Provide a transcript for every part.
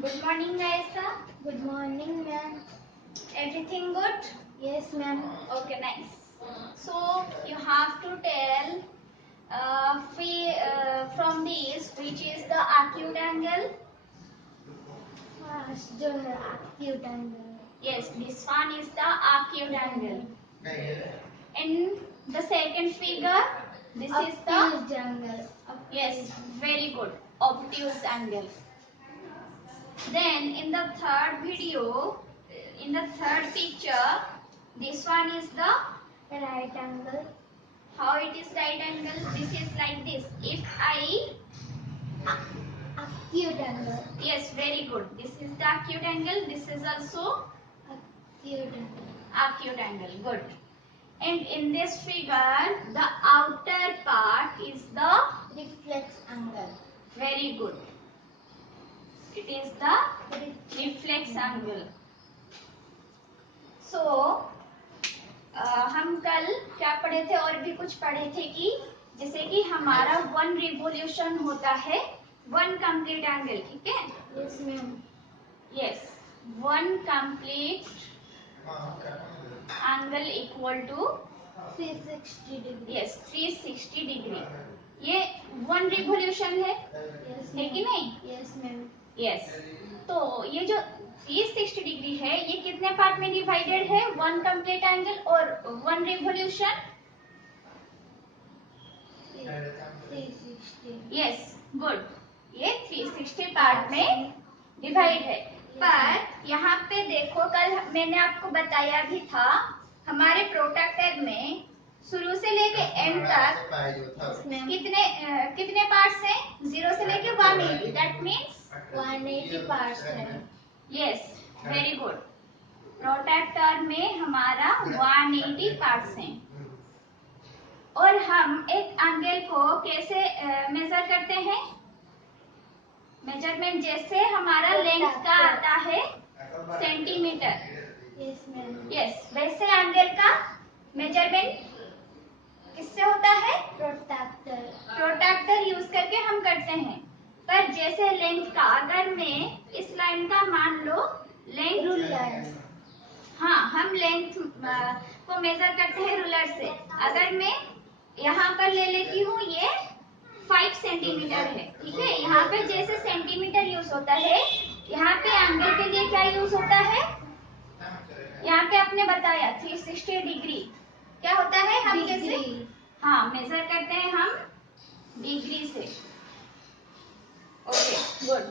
Good morning, Raisa. Good morning, ma'am. Everything good? Yes, ma'am. Okay, nice. So you have to tell from these which is the acute angle. First, जो है acute angle. Yes, this one is the acute angle. In the second figure, this is the Obtuse angle. yes, very good, obtuse angle. Then in the third video, in the third picture, this one is the Right angle. how it is right angle. This is like this. If I Acute angle. yes, very good. This is the acute angle. This is also Acute angle. acute angle. Good. And in this figure, the outer part is the Reflex angle. very good. It is the reflex angle. So हम कल क्या पढ़े थे और भी कुछ पढ़े थे कि जैसे कि हमारा 1 रिवोल्यूशन होता है 1 कंप्लीट एंगल. ठीक है? Yes, ma'am. Yes, 1 complete angle equal to 360 degree. yes 360 degree. ये 1 रिवोल्यूशन है. Yes, है कि नहीं? Yes, ma'am. यस. तो ये जो 360 डिग्री है ये कितने पार्ट में डिवाइडेड है? 1 कंप्लीट एंगल और 1 रिवोल्यूशन. 360. Yes, good. ये 360 पार्ट में डिवाइड है. पर यहाँ पे देखो, कल मैंने आपको बताया भी था हमारे प्रोट्रैक्टर में शुरू से लेके एंड तक कितने पार्ट्स हैं? 0 से लेके 180. दैट मीन्स 180 पार्ट्स है. Yes, very good. प्रोट्रैक्टर में हमारा 180 पार्ट्स हैं. और हम एक एंगल को कैसे मेजर करते हैं? मेजरमेंट जैसे हमारा लेंथ का आता है सेंटीमीटर. Yes, ma'am. यस, वैसे एंगल का मेजरमेंट किससे होता है? Protractor. प्रोट्रैक्टर यूज करके हम करते हैं. पर जैसे लेंथ का, अगर मैं इस लाइन का मान लो लेंथ, रूलर. हाँ, हम लेंथ को मेजर करते हैं रूलर से. अगर मैं यहाँ पर ले लेती हूँ ये 5 सेंटीमीटर है. ठीक है? यहाँ पे जैसे सेंटीमीटर यूज होता है, यहाँ पे एंगल के लिए क्या यूज होता है? यहाँ पे आपने बताया 360 डिग्री. क्या होता है? हम कैसे हाँ मेजर करते हैं? हम डिग्री से. Okay, good.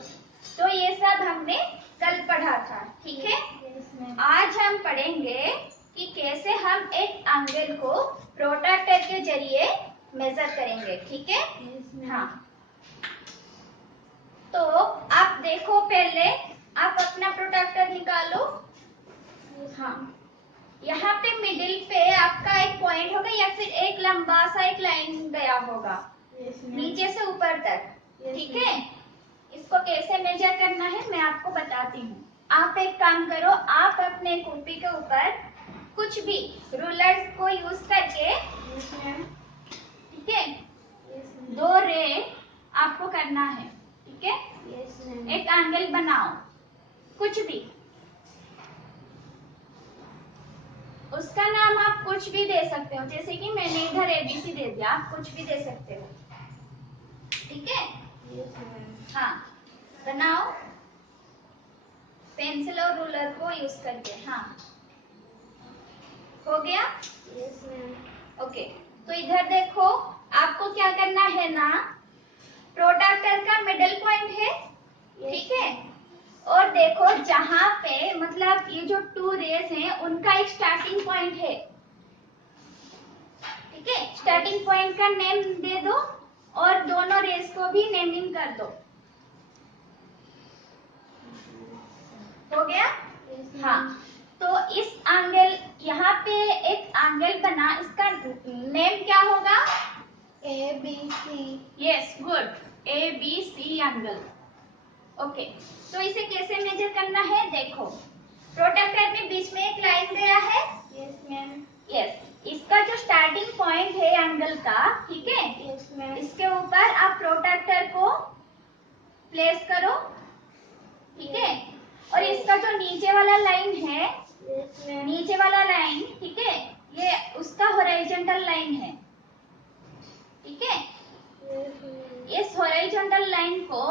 तो ये सब हमने कल पढ़ा था. ठीक है? Yes, ma'am. आज हम पढ़ेंगे कि कैसे हम एक एंगल को प्रोट्रैक्टर के जरिए मेजर करेंगे. ठीक है? Yes, ma'am. हाँ. तो आप देखो, पहले आप अपना प्रोट्रैक्टर निकालो. हाँ, यहाँ पे मिडिल पे आपका एक पॉइंट होगा या फिर एक लंबा सा एक लाइन गया होगा Yes, ma'am. नीचे से ऊपर तक. Yes, ठीक ma'am. है? इसको कैसे मेजर करना है मैं आपको बताती हूँ. आप एक काम करो, आप अपने कॉपी के ऊपर कुछ भी रूलर को यूज करके, Yes, ma'am. ठीक है, Yes, ma'am. 2 रे आपको करना है. ठीक है? Yes, ma'am. एक एंगल बनाओ कुछ भी, उसका नाम आप कुछ भी दे सकते हो. जैसे कि मैंने इधर ABC दे दिया, आप कुछ भी दे सकते हो. ठीक है? Yes, ma'am. हाँ, बनाओ पेंसिल और रूलर को यूज करके. हाँ, हो गया? Yes, ma'am. ओके. तो इधर देखो, आपको क्या करना है ना, प्रोट्रैक्टर का मिडिल पॉइंट है. ठीक है? और देखो जहां पे मतलब ये जो 2 रेस हैं उनका एक स्टार्टिंग पॉइंट है. ठीक है? स्टार्टिंग पॉइंट का नेम दे दो और दोनों रेस को भी नेमिंग कर दो. हो गया? Yes, ma'am. हाँ. तो इस एंगल, यहाँ पे एक एंगल बना, इसका नेम क्या होगा? ABC. Yes, good. ABC angle. Okay. तो इसे कैसे मेजर करना है? देखो, प्रोट्रैक्टर में बीच में एक लाइन गया है. Yes, ma'am. यस, इसका जो स्टार्टिंग पॉइंट है एंगल का, ठीक है, Yes, ma'am. इसके ऊपर आप प्रोट्रैक्टर को प्लेस करो. ठीक है? नीचे वाला लाइन है, Yes, ma'am. नीचे वाला लाइन, ठीक है, ये उसका हॉरिजॉन्टल लाइन है, ठीक है। Yes, ma'am. इस हॉरिजॉन्टल लाइन को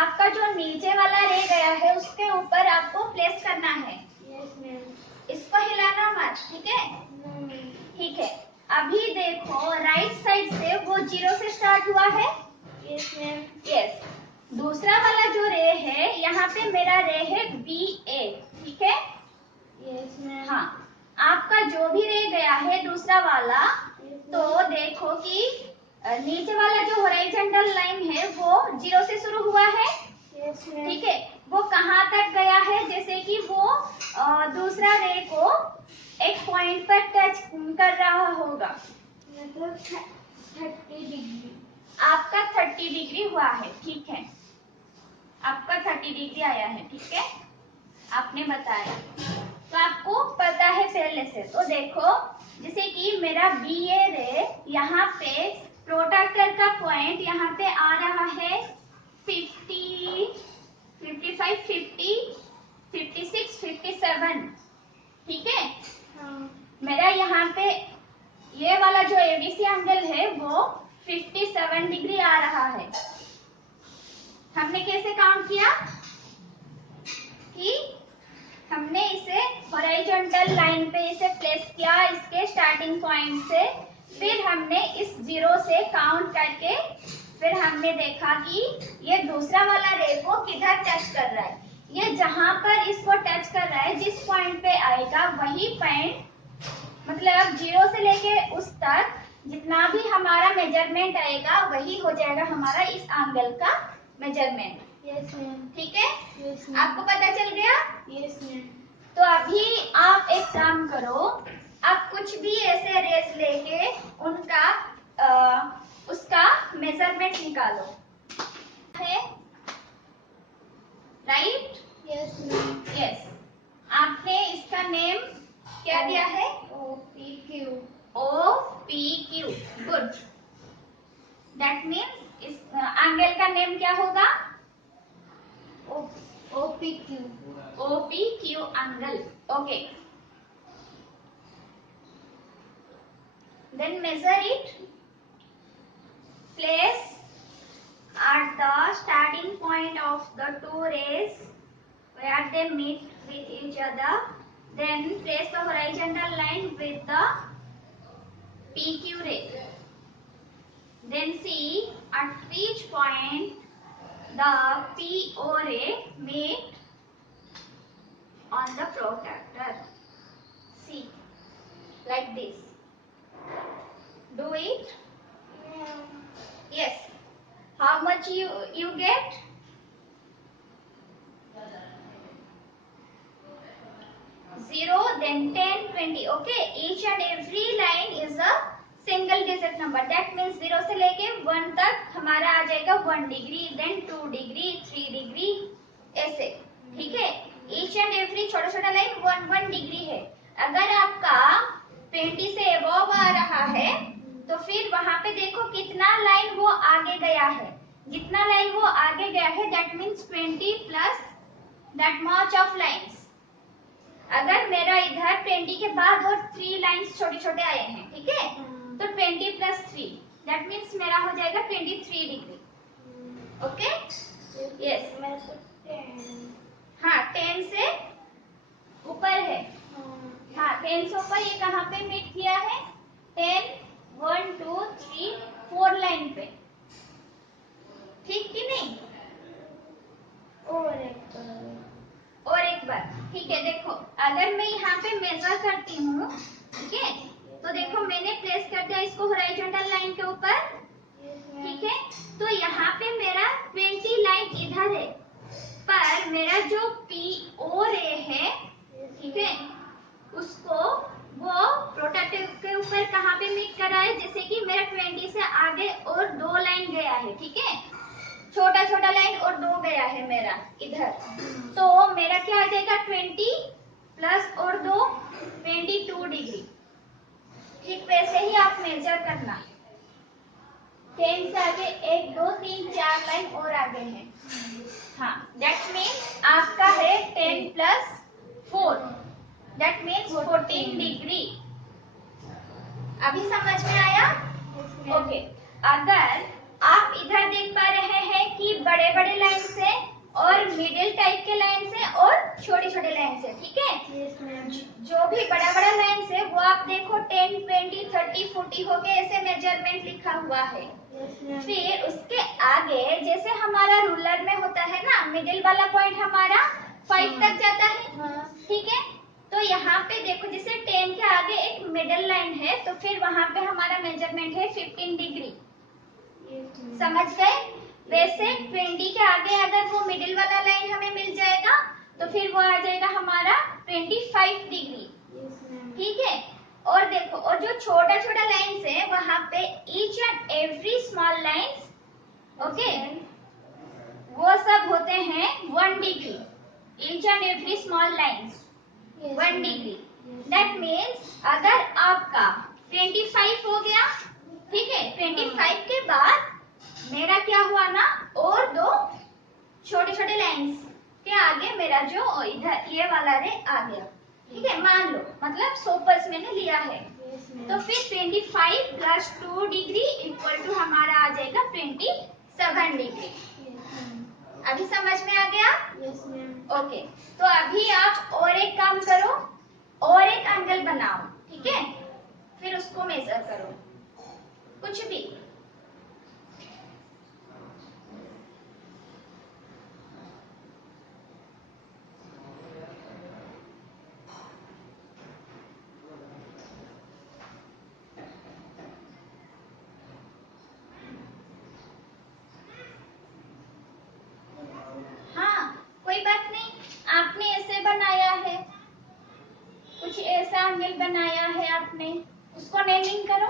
आपका जो नीचे वाला रह गया है उसके ऊपर आपको प्लेस करना है। Yes, ma'am. इसको हिलाना मत, ठीक है। No, ma'am. ठीक है, अभी देखो राइट साइड से वो 0 से स्टार्ट हुआ है। Yes, ma'am. यस, दूसरा वाला जो रे है यहाँ पे मेरा रे है BA, ठीक है। Yes, ma'am. हाँ, आपका जो भी रे गया है दूसरा वाला, Yes, तो ma'am. देखो कि नीचे वाला जो हॉरिजॉन्टल लाइन है वो 0 से शुरू हुआ है, Yes, ma'am. ठीक है। वो कहाँ तक गया है, जैसे कि वो दूसरा रे को एक पॉइंट पर टच कर रहा होगा, मतलब 30 डिग्री। आपका 30 डिग्री हुआ है, ठीक है, आपका 30 डिग्री आया है, ठीक है, आपने बताया तो आपको पता है पहले से। तो देखो जैसे कि मेरा BA रे यहाँ पे प्रोट्रैक्टर का पॉइंट यहाँ पे आ रहा है 50, 55, 50, 56, 57, ठीक है। हाँ। मेरा यहाँ पे ये वाला जो ABC एंगल है वो 57 डिग्री आ रहा है। हमने कैसे काउंट किया कि हमने इसे हॉरिजॉन्टल लाइन पे इसे प्लेस किया इसके स्टार्टिंग पॉइंट से, फिर हमने इस 0 से काउंट करके फिर हमने देखा कि ये दूसरा वाला रे को किधर टच कर रहा है। ये जहां पर इसको टच कर रहा है जिस पॉइंट पे आएगा वही पॉइंट, मतलब 0 से लेके उस तक जितना भी हमारा मेजरमेंट आएगा वही हो जाएगा हमारा इस एंगल का मेजरमेंट, Yes, ma'am. ठीक है। Yes, ma'am. आपको पता चल गया। Yes, ma'am. तो अभी आप एक काम करो, आप कुछ भी ऐसे रेस लेके उनका उसका मेजरमेंट निकालो, है राइट। Yes, ma'am. यस, आपने इसका नेम क्या दिया है, OPQ. OPQ, good. That means इस एंगल का नेम क्या होगा, OPQ. OPQ angle, okay. Then measure it. Place at the starting point of the two rays where they meet with each other. Then place the horizontal line with the PQ ray. Then see at which point the PO ray meet on the protractor. See, like this. Do it. Yes. How much you get? 0, then 10, 20. Okay. Each and every line is a single digit number. That means 0 से लेके 1 तक हमारा आ जाएगा 1 degree, then 2 degree, 3 degree, ऐसे, ठीक है। Each and every छोटा छोटा लाइन 1 डिग्री है। अगर आपका 20 से above आ रहा है तो फिर वहां पे देखो कितना लाइन वो आगे गया है, जितना लाइन वो आगे गया है that means 20 plus that much of lines. अगर मेरा इधर 20 के बाद और 3 लाइंस छोटे छोटे आए हैं, ठीक है, तो 20 प्लस 3 दैट मीन्स मेरा हो जाएगा 23 डिग्री, ओके। यस, हाँ 10 से ऊपर है, हाँ 10 से ऊपर। ये कहाँ पे मीट किया है, 10, 1, 2, 3, 4 लाइन पे, ठीक कि नहीं। और एक बार, ठीक है। देखो अगर मैं यहाँ पे मेजर करती हूँ, ठीक है, तो देखो मैंने प्लेस कर दिया इसको हॉरिजॉन्टल लाइन के ऊपर, ठीक है। तो यहाँ पे मेरा 20 लाइन इधर है, पर मेरा जो PO रे है, ठीक है, उसको वो प्रोट्रैक्टर के ऊपर कहाँ पे मीट कर रहा है, जैसे कि मेरा 20 से आगे और 2 लाइन गया है, ठीक है, छोटा छोटा लाइन और 2 गया है मेरा इधर, तो मेरा क्या आ जाएगा 20 प्लस और 2 22 डिग्री। ठीक वैसे ही आप मेजर करना, 10 से आगे 1, 2, 3, 4 लाइन और आगे है, हाँ दैट मीन्स आपका है 10 प्लस 4, दैट मीन्स 14 डिग्री। अभी समझ में आया? ओके, अगर आप इधर देख पा रहे हैं कि बड़े बड़े लाइन से और मिडिल टाइप के लाइन से और छोटे छोटे लाइन से, ठीक है? जो भी बड़ा बड़ा लाइन से वो आप देखो 10, 20, 30, 40 हो गए, ऐसे मेजरमेंट लिखा हुआ है। फिर उसके आगे जैसे हमारा रूलर में होता है ना, मिडिल वाला पॉइंट हमारा 5 तक जाता है, ठीक है? तो यहाँ पे देखो जैसे 10 के आगे एक मिडिल लाइन है, तो फिर वहां पे हमारा मेजरमेंट है 15 डिग्री। समझ गए? वैसे 20 के आगे अगर वो मिडिल वाला लाइन हमें मिल जाएगा तो फिर वो आ जाएगा हमारा 25 डिग्री, ठीक है? और देखो, और जो छोटा छोटा लाइन है वहां पे each and every small lines, okay, वो सब होते हैं 1 degree. Each and every small lines 1 degree. That means अगर आपका 25 हो गया, ठीक है, 25 के बाद मेरा क्या हुआ ना, और दो छोटे छोटे लाइन्स के आगे मेरा जो इधर ये वाला रे आ गया, ठीक है? मान लो मतलब 100 मैंने लिया है, तो फिर 25 प्लस 2 डिग्री इक्वल टू हमारा आ जाएगा 27 डिग्री। अभी समझ में आ गया? ओके, तो अभी आप और एक काम करो, और एक एंगल बनाओ, ठीक है? फिर उसको मेजर करो, कुछ भी। हाँ, कोई बात नहीं, आपने ऐसे बनाया है, कुछ ऐसा एंगल बनाया है आपने, उसको नेमिंग करो।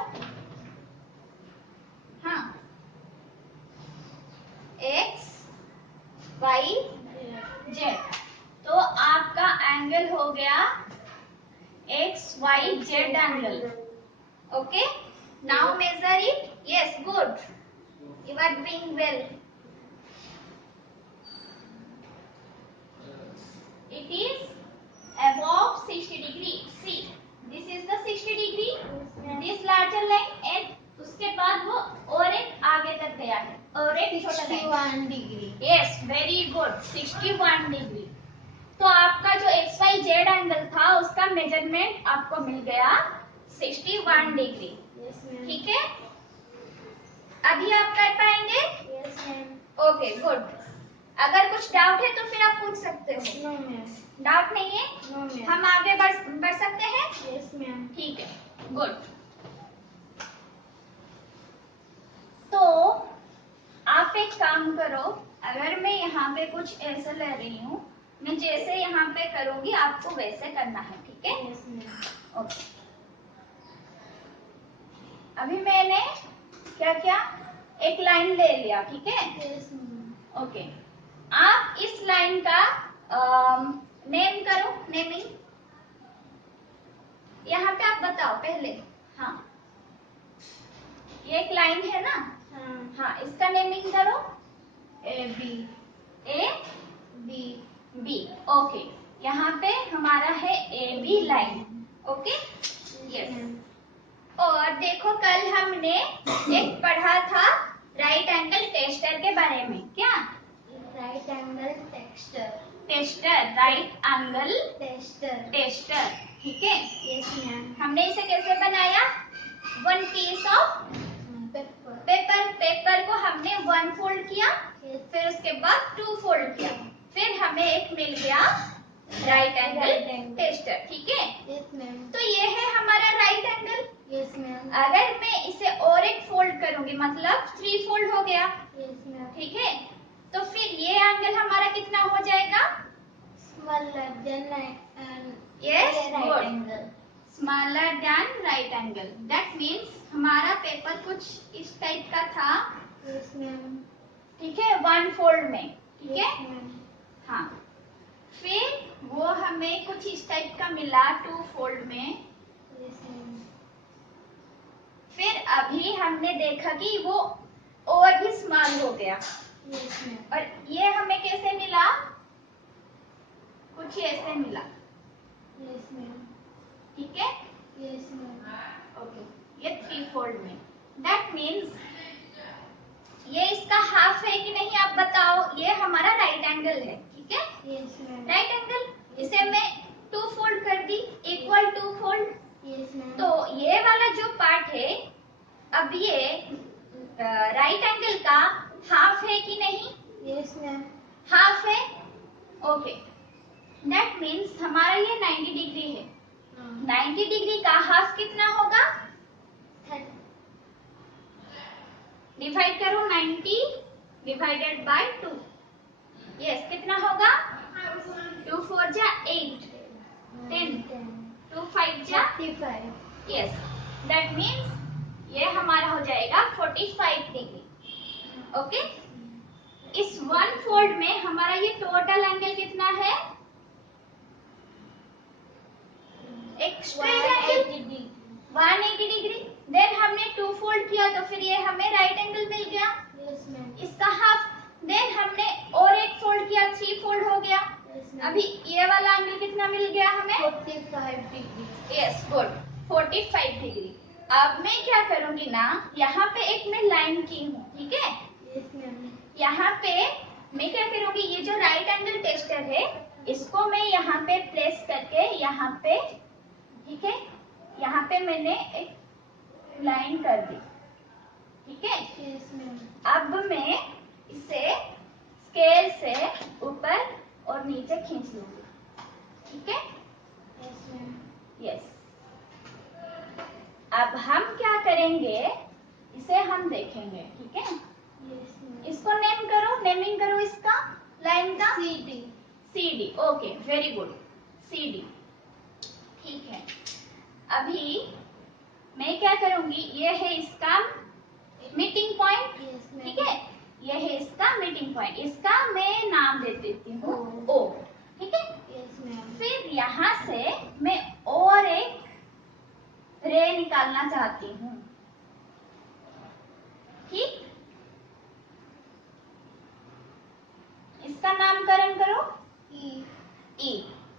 हाँ, x, y, z, तो आपका एंगल हो गया x, y, z angle. Okay, now measure it. Yes, good, you are doing well. It is above 60 degree. See, this is the 60 degree. This larger line, and उसके बाद वो और एक आगे तक गया है, और एक छोटा line 61 degree. Yes, very good, 61 degree. तो आपका जो XYZ एंगल था उसका मेजरमेंट आपको मिल गया 61 डिग्री, ठीक है? अभी आप कर पाएंगे? Okay, good. अगर कुछ डाउट है तो फिर आप पूछ सकते हो। डाउट नहीं है? हम आगे बढ़ सकते हैं? ठीक है, गुड। तो आप एक काम करो, अगर मैं यहाँ पे कुछ ऐसे ले रही हूँ, मैं जैसे यहाँ पे करूंगी आपको वैसे करना है, ठीक है? ओके, अभी मैंने क्या किया, एक लाइन ले लिया, ठीक है? ओके, आप इस लाइन का नेम करो, नेमिंग। यहाँ पे आप बताओ पहले। हाँ, ये एक लाइन है ना? हाँ, इसका नेमिंग करो। A B, A B, okay, यहाँ पे हमारा है A B line, okay, yes. और देखो कल हमने एक पढ़ा था राइट एंगल टेस्टर के बारे में, क्या? Right angle texture, tester, right angle tester, ठीक है? Yes ma'am. हमने इसे कैसे बनाया? वन पीस ऑफ पेपर को हमने 1 फोल्ड किया, फिर उसके बाद 2 फोल्ड किया, फिर हमें एक मिल गया राइट एंगल टेस्टर, ठीक है? Yes ma'am. तो ये है हमारा राइट एंगल। Yes ma'am. अगर मैं इसे और एक फोल्ड करूंगी, मतलब 3 फोल्ड हो गया, यस मैम। ठीक है? तो फिर ये एंगल हमारा कितना हो जाएगा? Smaller than yes, right good, angle. Smaller than right angle. That means हमारा पेपर कुछ इस टाइप का था, यस मैम। ठीक है, 1 फोल्ड में, ठीक है? Yes ma'am. हाँ, फिर वो हमें कुछ इस टाइप का मिला 2 फोल्ड में। Yes ma'am. फिर अभी हमने देखा कि वो और भी स्मॉल हो गया, यस मैम। और ये हमें कैसे मिला? कुछ ऐसे मिला, Yes, ma'am. ठीक है? Yes, ma'am. ओके, ये 3 फोल्ड में, दैट मीन्स ये इसका हाफ है कि नहीं आप बताओ। ये हमारा राइट एंगल है, ठीक है? Yes, ma'am. राइट एंगल, इसे मैं 2 फोल्ड कर दी, इक्वल 2 फोल्ड। Yes, ma'am. तो ये वाला जो पार्ट है, अब ये राइट एंगल का हाफ है कि नहीं? Yes, ma'am. हाफ है, ओके, दैट मीन्स हमारा ये 90 डिग्री है। 90 डिग्री का हाफ कितना होगा? डिवाइड करो, 90 डिवाइडेड बाय 2। यस, कितना होगा? 2 4 जा 8, 10, 2 5 जा 35. यस, दैट मीन्स ये हमारा हो जाएगा 45 डिग्री। ओके, इस 1 फोल्ड में हमारा ये टोटल एंगल कितना है? एक स्ट्रेट एंगल 180 डिग्री। देन हमने 2 फोल्ड किया तो फिर ये हमें राइट एंगल मिल गया, Yes, ma'am. इसका हाफ। देन हमने और एक फोल्ड किया, 3 फोल्ड हो गया। Yes, ma'am. अभी ये वाला एंगल कितना मिल गया हमें? 45 degree. Yes, good, 45 degree. अब मैं क्या करूंगी ना, यहाँ पे एक मैं लाइन की हूँ, ठीक है? Yes, ma'am. यहाँ पे मैं क्या करूंगी, ये जो राइट एंगल टेस्टर है इसको मैं यहाँ पे प्लेस करके यहाँ पे, ठीक है, यहाँ पे मैंने एक लाइन कर दी, ठीक है? Yes, ma'am. अब मैं इसे स्केल से ऊपर और नीचे खींच लूंगी, ठीक है? Yes, ma'am. यस, अब हम क्या करेंगे, इसे हम देखेंगे, ठीक है? Yes, ma'am. इसको नेम करो, नेमिंग करो इसका, लाइन का। CD. CD, okay, very good, CD, ठीक है। अभी मैं क्या करूंगी, ये है इसका मीटिंग पॉइंट, Yes, ma'am. ठीक है? ये है इसका मीटिंग पॉइंट, इसका मैं नाम दे देती हूँ O. O, ठीक है? Yes, ma'am. फिर यहाँ से मैं और एक रे निकालना चाहती हूँ, ठीक? इसका नामकरण करो, E. E,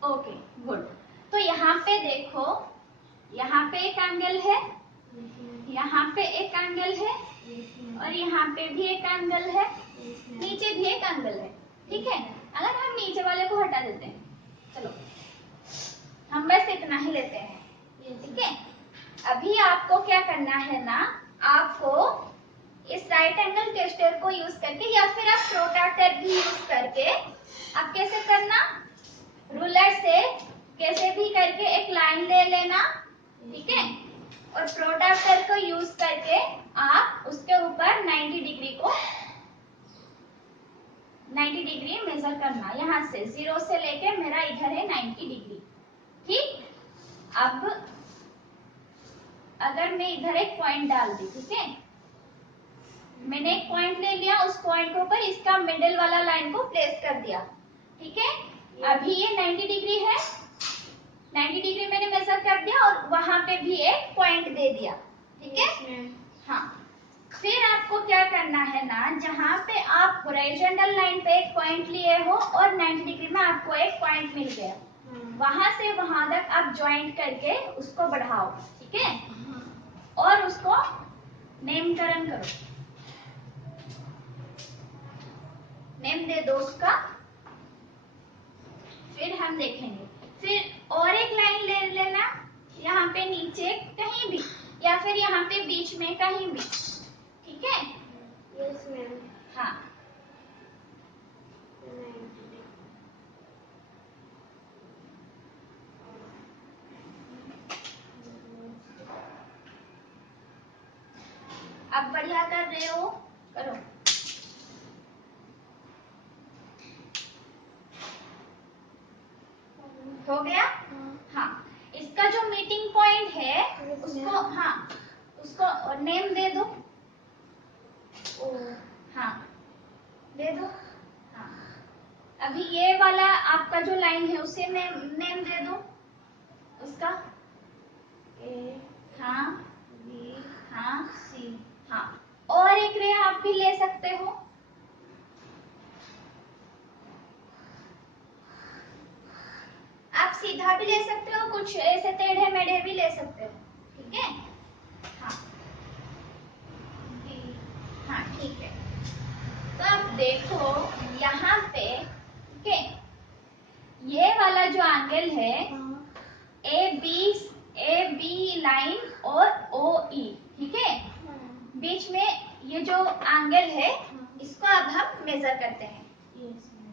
okay, good. तो यहाँ पे देखो, यहाँ पे एक एंगल है, Yes, ma'am. यहाँ पे एक एंगल है, Yes, ma'am. और यहाँ पे भी एक एंगल है, Yes, ma'am. नीचे भी एक एंगल है, ठीक है? अगर हम नीचे वाले को हटा देते हैं, चलो हम बस इतना ही लेते हैं, Yes, ठीक है? अभी आपको क्या करना है ना, आपको इस राइट एंगल टेस्टर को यूज करके या फिर आप प्रोट्रैक्टर भी यूज करके, आप कैसे करना, रूलर से कैसे भी करके एक लाइन ले लेना, ठीक है? और प्रोट्रैक्टर को यूज करके आप उसके ऊपर 90 डिग्री मेजर करना, यहाँ से 0 से लेके मेरा इधर है 90 डिग्री, ठीक? अब अगर मैं इधर एक पॉइंट डाल दी, ठीक है, मैंने एक पॉइंट ले लिया, उस पॉइंट के ऊपर इसका मिडिल वाला लाइन को प्लेस कर दिया, ठीक है? अभी ये 90 डिग्री है, 90 डिग्री मैंने मेजर कर दिया और वहां पे भी एक पॉइंट दे दिया, ठीक है? Yes, ma'am. हाँ, फिर आपको क्या करना है ना, जहाँ पे आप हॉरिजॉन्टल लाइन पे एक पॉइंट लिए हो और 90 डिग्री में आपको एक पॉइंट मिल गया, वहां से वहां तक आप ज्वाइंट करके उसको बढ़ाओ, ठीक है? और उसको नेमकरण करो, नेम दे दो उसका, फिर हम देखेंगे। फिर और एक लाइन ले लेना, यहाँ पे नीचे कहीं भी या फिर यहाँ पे बीच में कहीं भी, ठीक है? Yes, ma'am. हाँ, 90. अब बढ़िया कर रहे हो, करो। हो गया? हाँ, इसका जो मीटिंग पॉइंट है उसको, हाँ, उसको नेम दे दो। O. हाँ, दे दो। हाँ, अभी ये वाला आपका जो लाइन है उसे नेम दे दो उसका। A. हाँ, B. हाँ, C. हाँ, और एक रे आप भी ले सकते हो। आप सीधा भी ले सकते हो, कुछ ऐसे टेढ़े मेढ़े भी ले सकते हो, ठीक है। हाँ हाँ ठीक है। तो अब देखो यहाँ पे, ठीक है, ये वाला जो एंगल है ए बी लाइन और ओ ई, ठीक है, बीच में ये जो एंगल है इसको अब हम मेजर करते हैं,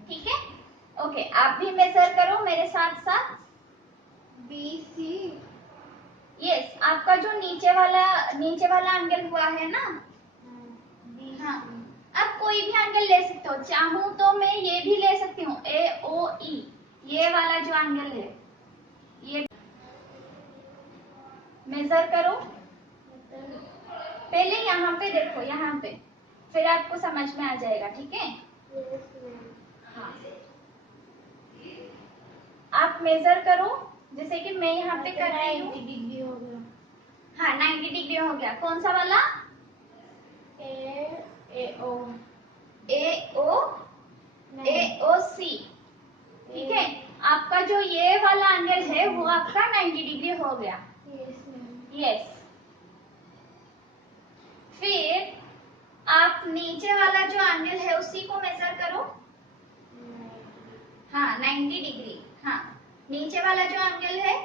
ठीक है। ओके, आप भी मेजर करो मेरे साथ साथ। BC। यस, आपका जो नीचे वाला एंगल हुआ है ना, हाँ, आप कोई भी एंगल ले सकते हो, चाहूँ तो मैं ये भी ले सकती हूँ, ए ओ ई, ये वाला जो एंगल है ये मेजर करो। पहले यहाँ पे देखो, यहाँ पे, फिर आपको समझ में आ जाएगा, ठीक है। हाँ, आप मेजर करो जैसे कि मैं यहाँ पे कर रही हूँ। 90 डिग्री हो गया। हाँ 90 डिग्री हो गया। कौन सा वाला? ए ओ सी, ठीक है। आपका जो ये वाला एंगल है वो आपका 90 डिग्री हो गया। यस। फिर आप नीचे वाला जो एंगल है उसी को मेजर करो। हाँ 90 डिग्री। हाँ, नीचे वाला जो एंगल है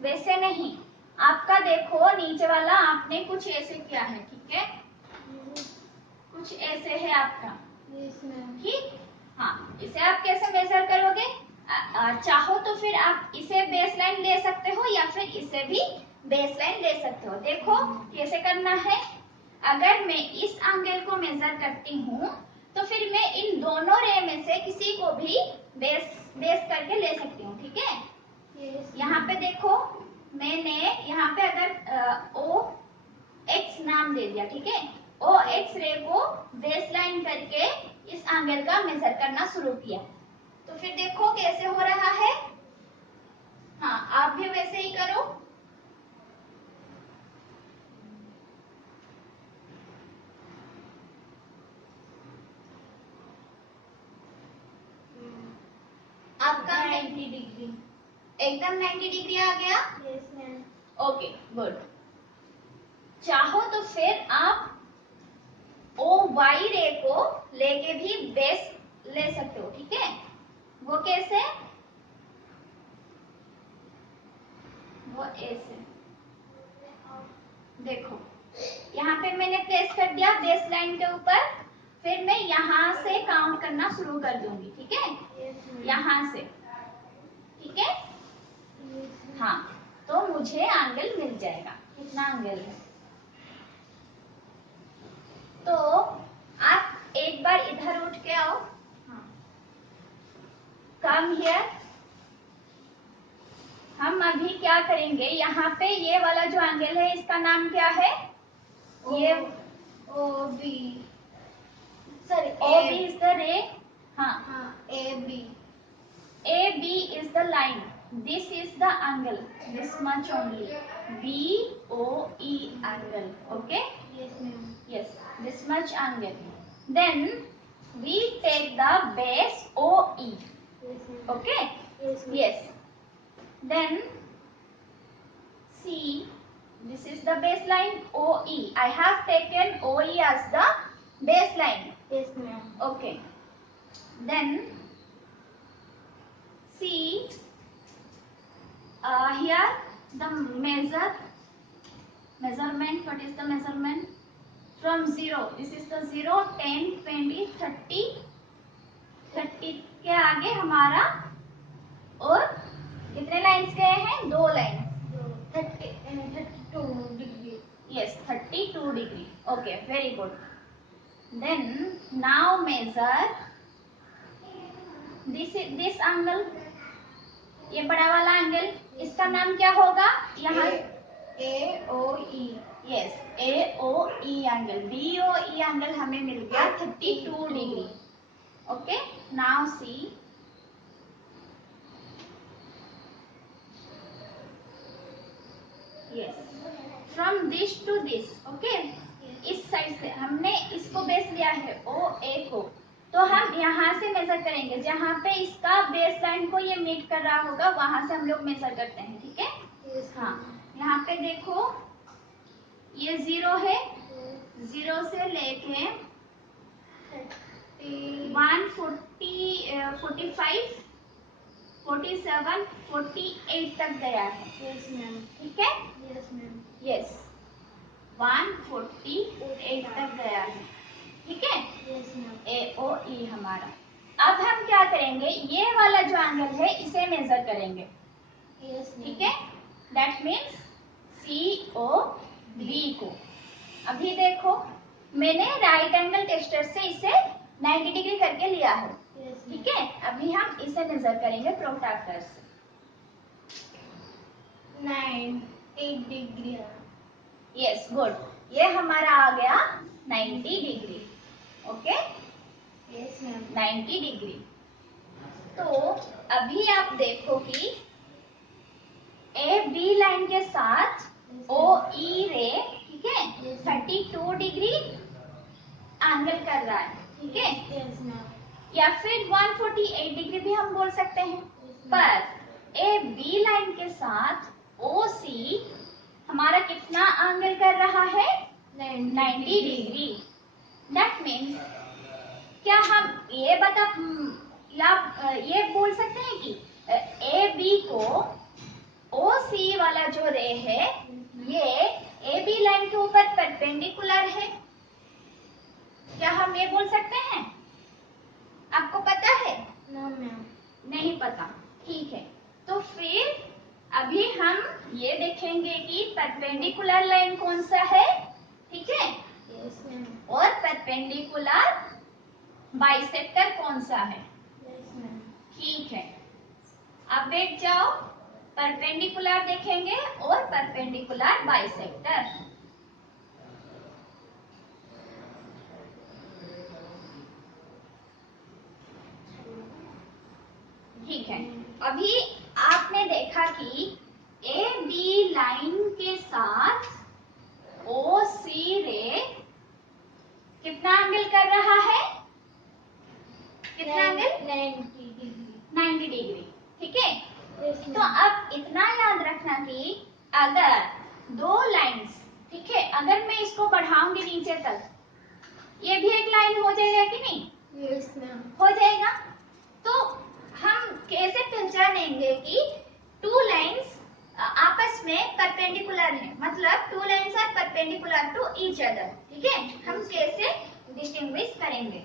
वैसे नहीं, आपका देखो नीचे वाला आपने कुछ ऐसे किया है, ठीक है, कुछ ऐसे है आपका, ठीक। हाँ, इसे आप कैसे मेजर करोगे? चाहो तो फिर आप इसे बेस लाइन ले सकते हो या फिर इसे भी बेस लाइन ले सकते हो। देखो कैसे करना है। अगर मैं इस एंगल को मेजर करती हूँ तो फिर मैं इन दोनों रे में से किसी को भी बेस करके ले सकती हूँ, ठीक है। यहाँ पे देखो, मैंने यहाँ पे अगर ओ एक्स नाम दे दिया, ठीक है, ओ एक्स रे को बेस लाइन करके इस एंगल का मेजर करना शुरू किया, तो फिर देखो कैसे हो रहा है। हाँ, आप भी वैसे ही करो। आपका 90 डिग्री एकदम 90 डिग्री आ गया। Okay good. चाहो तो फिर आप ओ वाई रे को लेके भी बेस ले सकते हो, ठीक है। वो कैसे? वो ऐसे, देखो यहाँ पे मैंने प्लेस कर दिया बेस लाइन के ऊपर, फिर मैं यहाँ से काउंट करना शुरू कर दूंगी, ठीक है, यहाँ से, ठीक है। हाँ, तो मुझे एंगल मिल जाएगा। कितना एंगल है? तो आप एक बार इधर उठ के आओ। Come here. हम अभी क्या करेंगे, यहाँ पे ये वाला जो एंगल है इसका नाम क्या है? ये OB इज द रे। हाँ, AB is the line. This is the angle. This much only. BOE angle. Okay? Yes, this much angle. Then we take the base OE. Okay? Yes. Then see, this is the baseline OE. I have taken OE as the baseline. Okay. Then see, here the measurement. What is the measurement? From 0. This is the 0, 10, 20, 30. 30 के आगे हमारा और कितने lines गए हैं? 2 line. 32 degree. Yes, 32 degree. Okay, very good. Then now measure this angle. ये बड़ा वाला एंगल, इसका नाम क्या होगा? यहाँ AOE। Yes, AOE angle. BOE angle हमें मिल गया 32 degree. Okay, now see, yes, from this to this. Okay, इस साइड से हमने इसको बेस लिया है OA को, तो हम यहाँ से मेजर करेंगे, जहाँ पे इसका बेस लाइन को ये मीट कर रहा होगा वहां से हम लोग मेजर करते हैं, ठीक है। हाँ, यहाँ पे देखो ये 0 है, 0 से लेके 140 45 47 48 तक गया है। Yes ma'am. ठीक है, यस मैम। यस 148 तक गया है, ठीक है। Yes ma'am. AOE हमारा। अब हम क्या करेंगे, ये वाला जो एंगल है इसे मेजर करेंगे, यस मैम। ठीक है। दैट मीन्स COB को। अभी देखो मैंने राइट एंगल टेस्टर से इसे 90 डिग्री करके लिया है, यस ठीक है। अभी हम इसे मेजर करेंगे प्रोट्रैक्टर से। 98 डिग्री। यस गुड, ये हमारा आ गया 90 degree, okay. Yes ma'am. 90 degree. तो अभी आप देखो कि AB लाइन के साथ OE रे, ठीक है, 32 डिग्री एंगल कर रहा है, ठीक है। Yes ma'am. या फिर 148 डिग्री भी हम बोल सकते हैं। पर AB लाइन के साथ OC हमारा कितना एंगल कर रहा है, 90 डिग्री। दैट मीन्स क्या हम ये बोल सकते हैं कि AB को OC वाला जो रे है ये AB लाइन के ऊपर परपेंडिकुलर है, क्या हम ये बोल सकते हैं? आपको पता है? No ma'am. नहीं पता, ठीक है। तो फिर अभी हम ये देखेंगे कि परपेंडिकुलर लाइन कौन सा है, ठीक है, यस मैम। और परपेंडिकुलर बाइसेक्टर कौन सा है, यस मैम। ठीक है। अब बैठ जाओ, परपेंडिकुलर देखेंगे और परपेंडिकुलर बाइसेक्टर। ठीक है, अभी आपने देखा कि AB लाइन के साथ OC रे कितना एंगल कर रहा है, कितना एंगल, 90 डिग्री। 90 डिग्री, ठीक है। यस तो मैम। अब इतना याद रखना कि अगर दो लाइंस, ठीक है, अगर मैं इसको बढ़ाऊंगी नीचे तक, ये भी एक लाइन हो जाएगा कि नहीं, यस मैम। हो जाएगा। तो हम कैसे पहचानेंगे कि टू लाइंस आपस में परपेंडिकुलर है, मतलब two lines are perpendicular to each other, ठीक है। हम कैसे डिस्टिंग्विश करेंगे,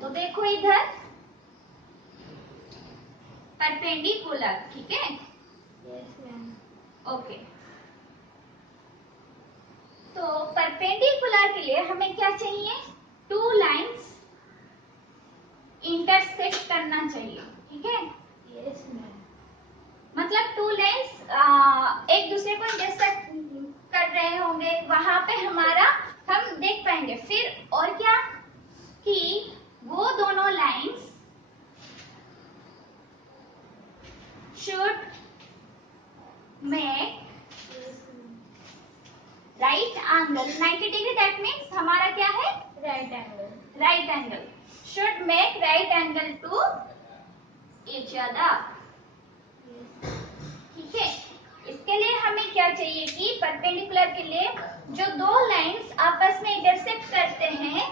तो देखो इधर परपेंडिकुलर, ठीक है, यस मैम। ओके। तो परपेंडिकुलर के लिए हमें क्या चाहिए, टू लाइंस इंटरसेक्ट करना चाहिए, ठीक है। Yes ma'am. मतलब टू लाइंस एक दूसरे को इंटरसेक्ट कर रहे होंगे, वहां पे हमारा हम देख पाएंगे। फिर और क्या कि वो दोनों lines should make right angle 90 degree. That means हमारा क्या है, right angle. Right angle, should make right angle to each other, ठीक है। इसके लिए हमें क्या चाहिए कि परपेंडिकुलर के लिए जो दो लाइंस आपस में इंटरसेक्ट करते हैं,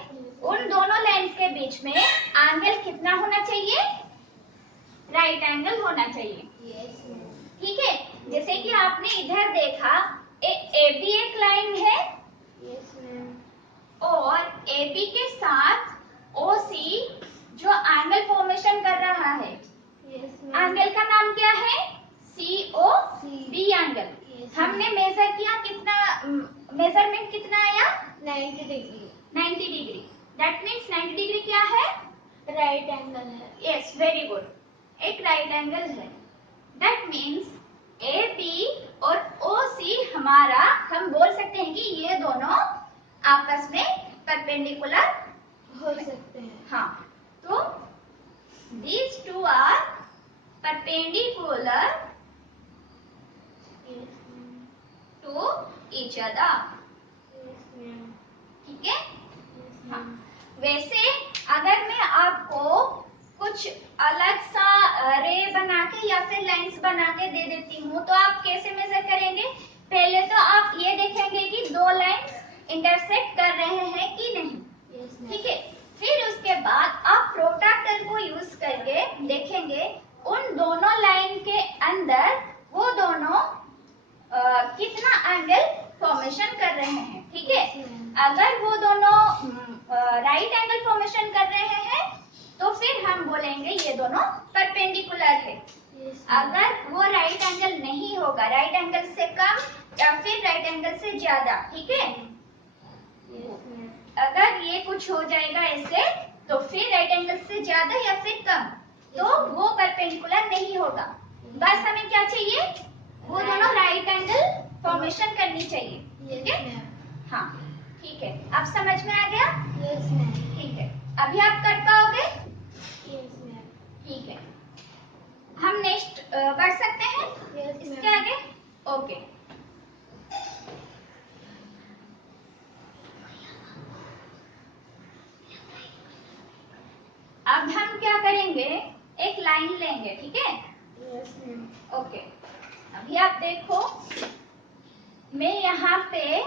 उन दोनों लाइंस के बीच में एंगल कितना होना चाहिए, राइट एंगल होना चाहिए, यस मैम। ठीक है। जैसे कि आपने इधर देखा AB एक लाइन है यस मैम। और AB के साथ OC जो एंगल फॉर्मेशन कर रहा है, यस मैम। एंगल का नाम क्या है, COB एंगल। Yes, हमने मेजर किया, कितना मेजरमेंट कितना आया, 90 degree. 90 degree. That means 90 degree क्या है, राइट एंगल है। यस वेरी गुड, एक राइट एंगल है। दैट मीन्स AB और OC हमारा, हम बोल सकते हैं कि ये दोनों आपस में परपेंडिकुलर हो सकते हैं। हाँ, तो these two are perpendicular yes ma'am. to each other, yes ma'am. ठीक है। यस हाँ, मैम। वैसे अगर मैं आपको कुछ अलग सा रे बना के या फिर लाइंस बना के दे देती हूँ, तो आप कैसे मेजर करेंगे? पहले तो आप ये देखेंगे कि दो लाइंस इंटरसेक्ट कर रहे हैं कि नहीं, ठीक है। फिर उसके बाद आप प्रोट्रैक्टर को यूज करके देखेंगे उन दोनों लाइन के अंदर वो दोनों कितना एंगल फॉर्मेशन कर रहे हैं, ठीक है। अगर वो दोनों राइट एंगल फॉर्मेशन कर रहे हैं तो फिर हम बोलेंगे ये दोनों परपेंडिकुलर है। अगर वो राइट एंगल नहीं होगा, राइट एंगल से कम या फिर राइट एंगल से ज्यादा, ठीक है, अगर ये कुछ हो जाएगा ऐसे तो फिर राइट एंगल से ज्यादा या फिर कम, तो वो परपेंडिकुलर नहीं होगा। बस हमें क्या चाहिए? वो दोनों राइट एंगल फॉर्मेशन करनी चाहिए, ठीक है। हाँ ठीक है, अब समझ में आ गया? ठीक है, अभी आप कर पाओगे? ठीक है, हम नेक्स्ट बढ़ सकते हैं इसके आगे। ओके, अब हम क्या करेंगे, एक लाइन लेंगे, ठीक है। ओके, अभी आप देखो, मैं यहाँ पे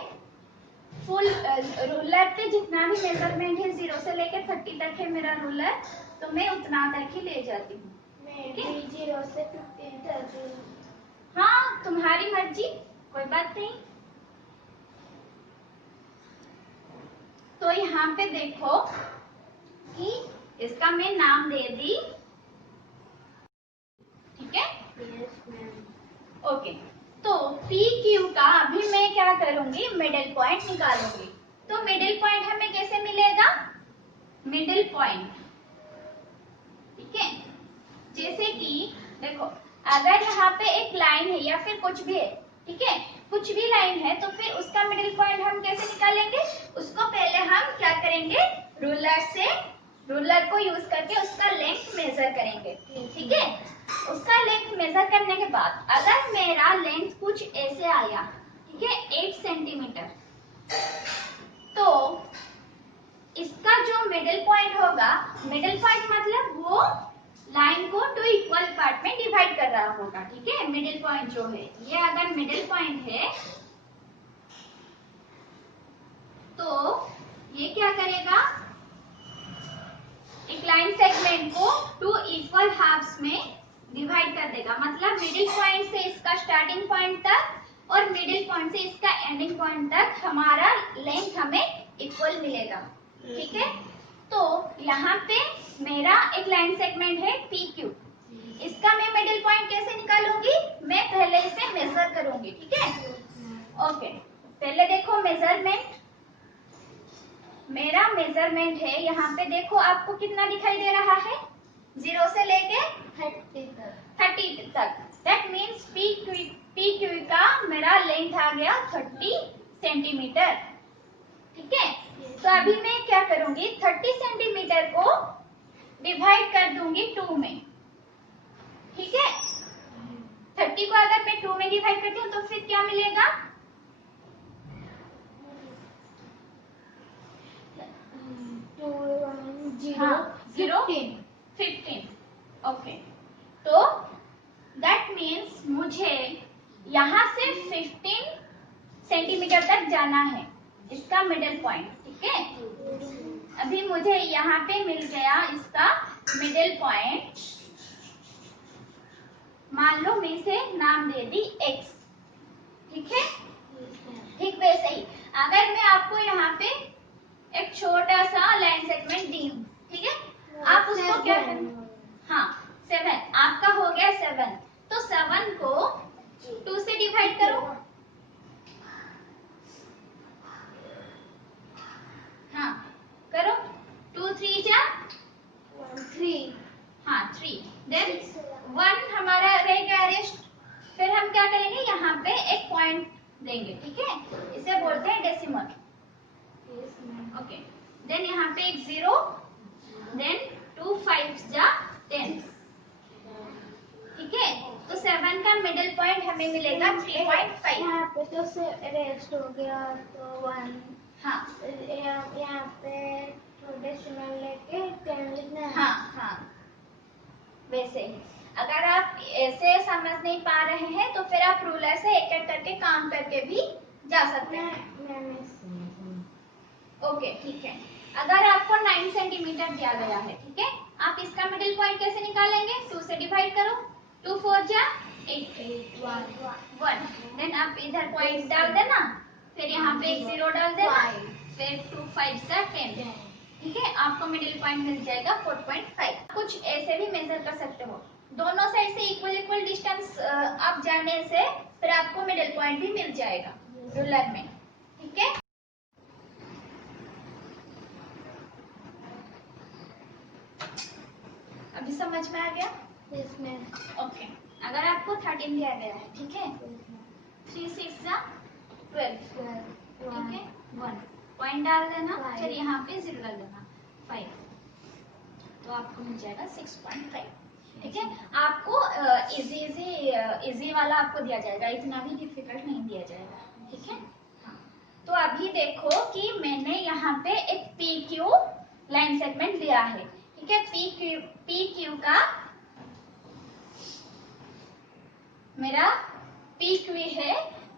फुल रूलर पे जितना भी मेजरमेंट है 0 से लेकर 30 तक है मेरा रूलर, तो मैं उतना तक ही ले जाती हूँ। 0 से 15 तक। हाँ, तुम्हारी मर्जी, कोई बात नहीं। तो यहाँ पे देखो कि इसका मैं नाम दे दी, ठीक है। ओके, तो पी क्यू का अभी मैं क्या करूंगी, मिडिल पॉइंट निकालूंगी। तो मिडिल पॉइंट हमें कैसे मिलेगा? मिडिल पॉइंट, ठीक है। जैसे कि देखो, अगर यहाँ पे एक लाइन है या फिर कुछ भी है, ठीक है, कुछ भी लाइन है, तो फिर उसका मिडिल पॉइंट हम कैसे निकालेंगे? उसको पहले हम क्या करेंगे, रूलर से, रूलर को यूज करके उसका लेंथ मेजर करेंगे, ठीक है। उसका लेंथ मेजर करने के बाद अगर मेरा लेंथ कुछ ऐसे आया, ठीक है, 8 सेंटीमीटर, तो इसका जो मिडिल पॉइंट होगा, मिडिल पॉइंट मतलब वो लाइन को 2 इक्वल पार्ट में डिवाइड कर रहा होगा, ठीक है। मिडिल पॉइंट जो है, ये अगर मिडिल पॉइंट है तो ये क्या करेगा, एक लाइन सेगमेंट को 2 इक्वल हाफ्स में डिवाइड कर देगा। मतलब मिडिल पॉइंट से इसका स्टार्टिंग पॉइंट तक और मिडिल पॉइंट से इसका एंडिंग पॉइंट तक हमारा लेंथ हमें इक्वल मिलेगा, ठीक है। तो यहाँ पे मेरा एक लाइन सेगमेंट है PQ, इसका मैं मिडिल पॉइंट कैसे निकालूंगी, मैं पहले इसे मेजर करूंगी, ठीक है। ओके, पहले देखो मेजरमेंट, मेरा मेजरमेंट है, यहाँ पे देखो आपको कितना दिखाई दे रहा है, 0 से लेके 30 तक। दैट मीन्स PQ का मेरा लेंथ आ गया 30 सेंटीमीटर, ठीक है। तो अभी मैं क्या करूंगी, 30 सेंटीमीटर को डिवाइड कर दूंगी 2 में, ठीक है। 30 को अगर मैं 2 में डिवाइड करती हूँ तो फिर क्या मिलेगा, 15। ओके, तो दैट मीन्स मुझे यहाँ से 15 सेंटीमीटर तक जाना है, इसका मिडिल पॉइंट, ठीक है। अभी मुझे यहाँ पे मिल गया इसका मिडिल पॉइंट, मान लो मैं इसे नाम दे दी X, ठीक है। ठीक वैसे ही अगर मैं आपको यहाँ पे एक छोटा सा लाइन सेगमेंट दी हूँ, ठीक है, आप उसको क्या करें, हाँ 7, आपका हो गया 7, तो 7 को 2 से डिवाइड करो, हाँ करो, 2 3 जा 3, हाँ 3, देन 1 हमारा रह गया रेस्ट। फिर हम क्या करेंगे, यहाँ पे एक पॉइंट देंगे, ठीक है, इसे बोलते हैं डेसिमल। ओके, देन यहाँ पे एक 0, देन 2 5 जा 10, ठीक है। तो 7 का मिडिल पॉइंट हमें मिलेगा 3.5। यहाँ पे तो रेस्ट हो गया तो 1, हाँ यहाँ पे डेसिमल लेके 10 लिखना अगर आप ऐसे समझ नहीं पा रहे हैं तो फिर आप रूलर से एक एक करके काम करके भी जा सकते हैं। ओके ठीक है। अगर आपको 9 सेंटीमीटर दिया गया है, ठीक है, आप इसका मिडिल पॉइंट कैसे निकालेंगे? 2 से डिवाइड करो, 2 4 जा 8 1, देन आप इधर पॉइंट डाल देना, फिर यहाँ पे एक 0 डाल देना, फिर 2 5 जा 10, ठीक है, आपको मिडिल पॉइंट मिल जाएगा 4.5। कुछ ऐसे भी मेजर कर सकते हो, दोनों साइड से इक्वल डिस्टेंस आप जाने से फिर आपको मिडिल पॉइंट भी मिल जाएगा रूलर में, ठीक है। अभी समझ में आ गया? Yes ma'am. ओके। अगर आपको 13 दिया गया है, ठीक है, 3 6 जा 12, ठीक है, 1 पॉइंट डाल देना, फिर यहाँ पे 0 डाल देना, 5, तो आपको मिल जाएगा 6.5, ठीक है। आपको इजी वाला आपको दिया जाएगा, इतना भी डिफिकल्ट नहीं दिया जाएगा, ठीक है। हाँ, तो अभी देखो कि मैंने यहाँ पे एक PQ लाइन सेगमेंट लिया है, ठीक है। PQ का मेरा PQ है,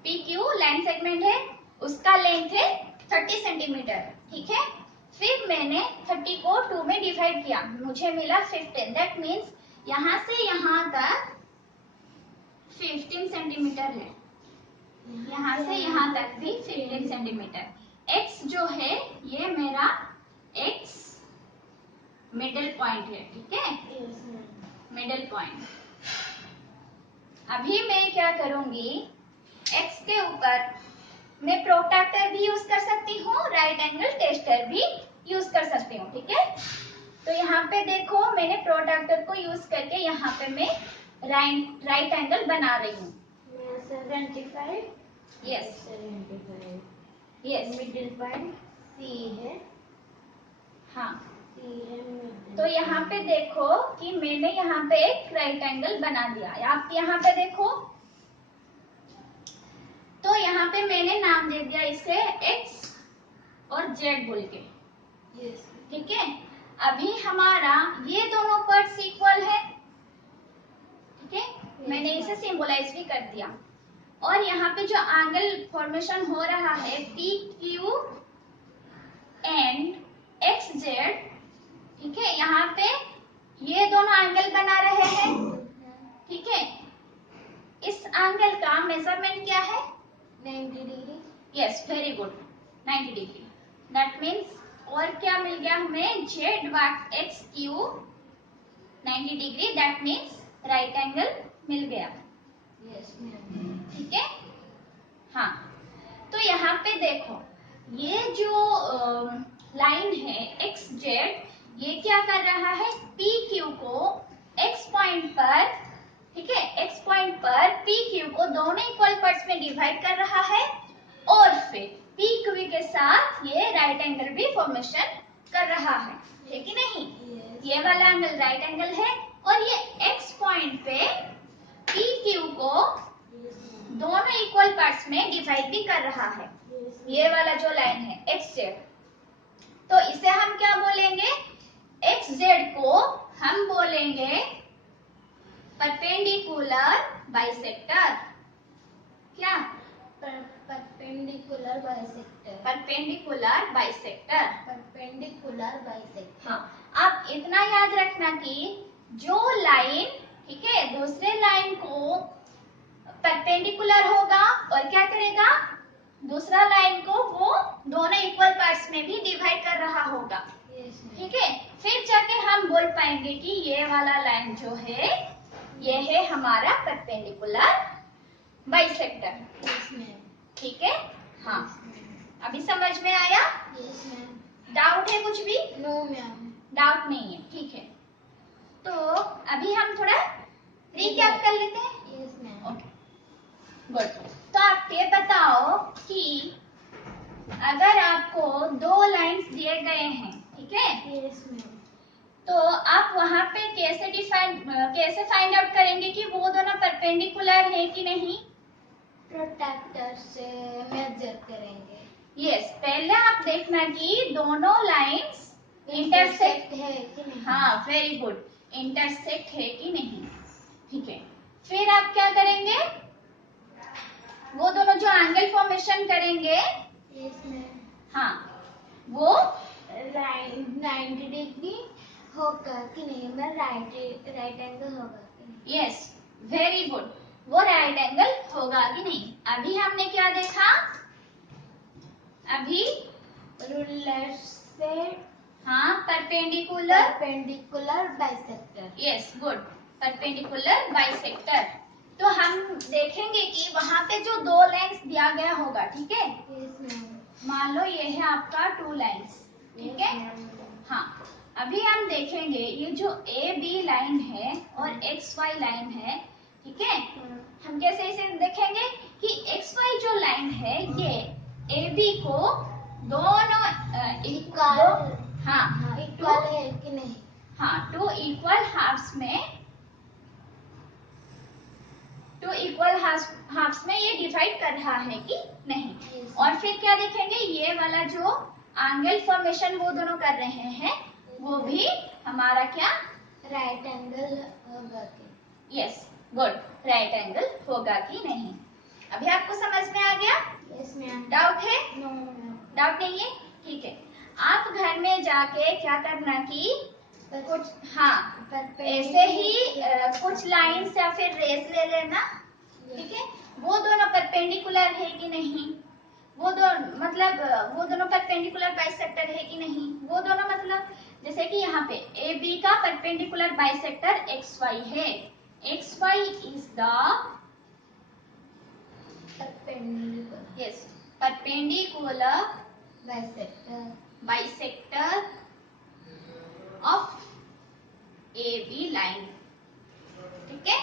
PQ लाइन सेगमेंट है, उसका लेंथ है 30 सेंटीमीटर, ठीक है। फिर मैंने 30 को 2 में डिवाइड किया, मुझे मिला 15, दैट मीन्स यहाँ से यहाँ तक 15 सेंटीमीटर है, यहाँ से यहाँ तक भी 15 सेंटीमीटर। X जो है ये मेरा X मिडिल पॉइंट है, ठीक है, मिडिल पॉइंट। अभी मैं क्या करूंगी, X के ऊपर मैं प्रोट्रैक्टर भी यूज कर सकती हूँ, राइट एंगल टेस्टर भी यूज कर सकती हूँ, ठीक है। तो यहाँ पे देखो मैंने प्रोट्रैक्टर को यूज करके यहाँ पे मैं राइट एंगल बना रही हूँ। 75, yes 75, yes, middle point C है, हाँ। C है मिडिल। तो यहाँ पे देखो कि मैंने यहाँ पे एक राइट एंगल बना दिया, आप यहाँ पे देखो, तो यहाँ पे मैंने नाम दे दिया इसे X और Z बोल के, ठीक है। अभी हमारा ये दोनों पार्ट्स इक्वल है, ठीक है, मैंने इसे सिंबलाइज भी कर दिया। और यहाँ पे जो एंगल फॉर्मेशन हो रहा है PQ एंड XZ, ठीक है, यहाँ पे ये दोनों एंगल बना रहे हैं, ठीक है। इस एंगल का मेजरमेंट क्या है? 90 degree. Yes, very good, 90 degree. That means और क्या मिल गया हमें? ZXQ 90 degree, that means right angle मिल गया, यस मैम। ठीक है। हाँ, तो यहाँ पे देखो ये जो लाइन है XZ, ये क्या कर रहा है? PQ को X पॉइंट पर, ठीक है, X पॉइंट पर PQ को दोनों इक्वल पार्ट्स में डिवाइड कर रहा है, और फिर PQ के साथ ये राइट एंगल भी फॉर्मेशन कर रहा है कि नहीं? ये वाला एंगल राइट एंगल है, और ये X पॉइंट पे PQ को दोनों इक्वल पार्ट्स में डिवाइड भी कर रहा है, ये वाला जो लाइन है XZ। तो इसे हम क्या बोलेंगे? XZ को हम बोलेंगे परपेंडिकुलर बाइसेक्टर। क्या? Perpendicular bisector. Perpendicular bisector. Perpendicular bisector. हाँ, आप इतना याद रखना कि जो लाइन, ठीक है, दूसरे लाइन को परपेंडिकुलर होगा और क्या करेगा? दूसरा लाइन को वो दोनों इक्वल पार्ट्स में भी डिवाइड कर रहा होगा, ठीक है। फिर जाके हम बोल पाएंगे कि ये वाला लाइन जो है ये है हमारा परपेंडिकुलर बाइसेक्टर, ठीक है। हाँ, अभी समझ में आया? Yes ma'am. डाउट है कुछ भी? No ma'am. डाउट नहीं है, ठीक है। तो अभी हम थोड़ा रिकैप कर लेते हैं। Yes ma'am. Okay, good. तो आप ये बताओ कि अगर आपको दो लाइंस दिए गए हैं, ठीक है, यस मैम, तो आप वहां पे कैसे फाइंड आउट करेंगे कि वो दोनों परपेंडिकुलर है कि नहीं? प्रोट्रैक्टर से मेजर करेंगे। यस, पहले आप देखना कि दोनों लाइंस इंटरसेक्ट है कि नहीं। हाँ, वेरी गुड, इंटरसेक्ट है कि नहीं। ठीक है, फिर आप क्या करेंगे, वो दोनों जो एंगल फॉर्मेशन करेंगे, यस मैम। हाँ, वो 90 डिग्री होगा कि नहीं मैम? राइट एंगल होगा कि नहीं? यस, वेरी गुड, वो राइट एंगल होगा कि नहीं। अभी हमने क्या देखा, अभी रूलर से हाँ, perpendicular, bisector. Yes good, perpendicular bisector. तो हम देखेंगे कि वहां पे जो दो लाइंस दिया गया होगा, ठीक है, यस मैम। मान लो ये है आपका 2 लाइंस, ठीक है। हाँ, अभी हम देखेंगे ये जो ए बी लाइन है और एक्स वाई लाइन है, ठीक है, हम कैसे इसे देखेंगे कि एक्स वाई जो लाइन है ये ए बी को दोनों इक्वल, हाँ इक्वल है कि नहीं? हाँ, टू इक्वल हाफ्स में ये डिवाइड कर रहा है कि नहीं। Yes. और फिर क्या देखेंगे, ये वाला जो एंगल फॉर्मेशन वो दोनों कर रहे हैं, वो भी हमारा क्या, राइट एंगल होगा कि? यस गुड, राइट एंगल होगा कि नहीं। अभी आपको समझ में आ गया? Yes ma'am. डाउट है? No ma'am. डाउट नहीं है, ठीक है। आप घर में जाके क्या करना कि कुछ, हाँ, ऐसे ही कुछ लाइंस या फिर रेस ले लेना, ठीक है, वो दोनों परपेंडिकुलर है कि नहीं, वो दोनों मतलब वो दोनों परपेंडिकुलर बाइसेक्टर है कि नहीं, वो दोनों मतलब जैसे कि यहाँ पे ए बी का परपेंडिकुलर बाइसेक्टर एक्स वाई है, X Y is the perpendicular, yes perpendicular bisector of A B line, ठीक है,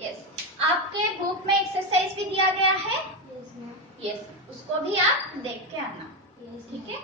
यस। आपके बुक में एक्सरसाइज भी दिया गया है, यस मैम। यस, उसको भी आप देख के आना, यस ठीक है।